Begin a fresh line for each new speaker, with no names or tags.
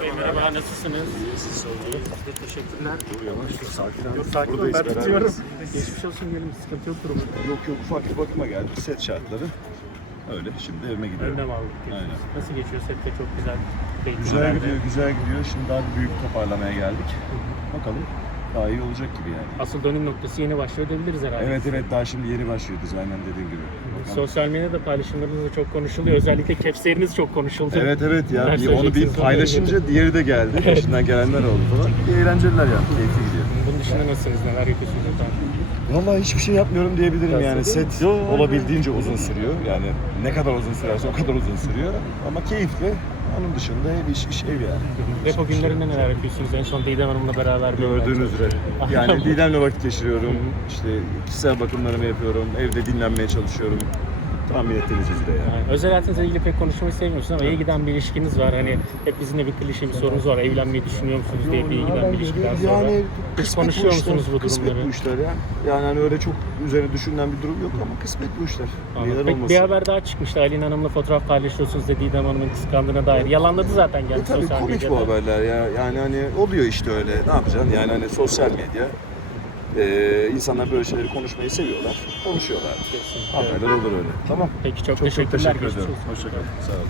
Bey merhaba, nasılsınız? Siz teşekkürler.
Dur yavaş dur sakin ol.
Sakin ol, ben tutuyorum. Geçmiş olsun diyelim, sıkıntı yoktur umarım.
Yok yok ufak bir bakıma geldik. Set şartları. Öyle şimdi evime gidiyorum.
Önlem aldık.
Aynen.
Nasıl geçiyor sette çok güzel.
Güzel gidiyor, güzel gidiyor. Şimdi daha büyük toparlamaya geldik. Bakalım daha iyi olacak gibi yani.
Asıl dönüm noktası yeni başlıyor diyebiliriz herhalde.
Evet evet daha şimdi yeni başlıyoruz aynen dediğim gibi. Bakalım.
Sosyal medyada paylaşımlarınız da çok konuşuluyor. Özellikle capsleriniz çok konuşuldu.
Evet evet ya bir, onu bir paylaşınca diğeri de geldi. Peşinden gelenler oldu falan. İyi eğlenceler yani. Keyifli gidiyor.
Bunun dışında nasılsınız? Neler yapıyorsunuz efendim?
Vallahi hiçbir şey yapmıyorum diyebilirim yani. Set olabildiğince uzun sürüyor. Yani ne kadar uzun sürerse o kadar uzun sürüyor. Ama keyifli. Onun dışında ev iş, iş ev yani.
Depo günlerinde neler yapıyorsunuz? En son Didem Hanım'la beraber bir
Gördüğünüz üzere. Yani Didem'le vakit geçiriyorum. İşte kişisel bakımlarımı yapıyorum. Evde dinlenmeye çalışıyorum. Tahmin ettiğiniz üzere yani.
Yani özel hayatınızla ilgili pek konuşmayı sevmiyorsunuz ama iyi giden bir ilişkiniz var. Hani hep bizimle bir klişe bir sorunuz var. Evlenmeyi düşünüyor musunuz diye bir iyi giden bir ilişkiden sonra.
Yani
Hiç
kısmet
konuşuyor
bu işler,
musunuz bu
Kısmet
durumları?
bu işler ya. Yani hani öyle çok üzerine düşünülen bir durum yok ama kısmet bu işler.
Anladım.
Neler
Peki
olmasın.
bir haber daha çıkmıştı. Aylin Hanım'la fotoğraf paylaşıyorsunuz da Didem Hanım'ın kıskandığına dair. Yalanladı zaten
E
kendisi
tabii
sosyal
komik
medyada.
bu haberler ya. Yani hani oluyor işte öyle. Ne yapacaksın? Yani hani sosyal medya. Ee, insanlar böyle şeyleri konuşmayı seviyorlar. Konuşuyorlar.
Kesinlikle.
Haberler olur öyle. Tamam.
Peki çok,
çok
teşekkürler.
Çok
teşekkür
ederim. Hoşçakalın. Sağ olun.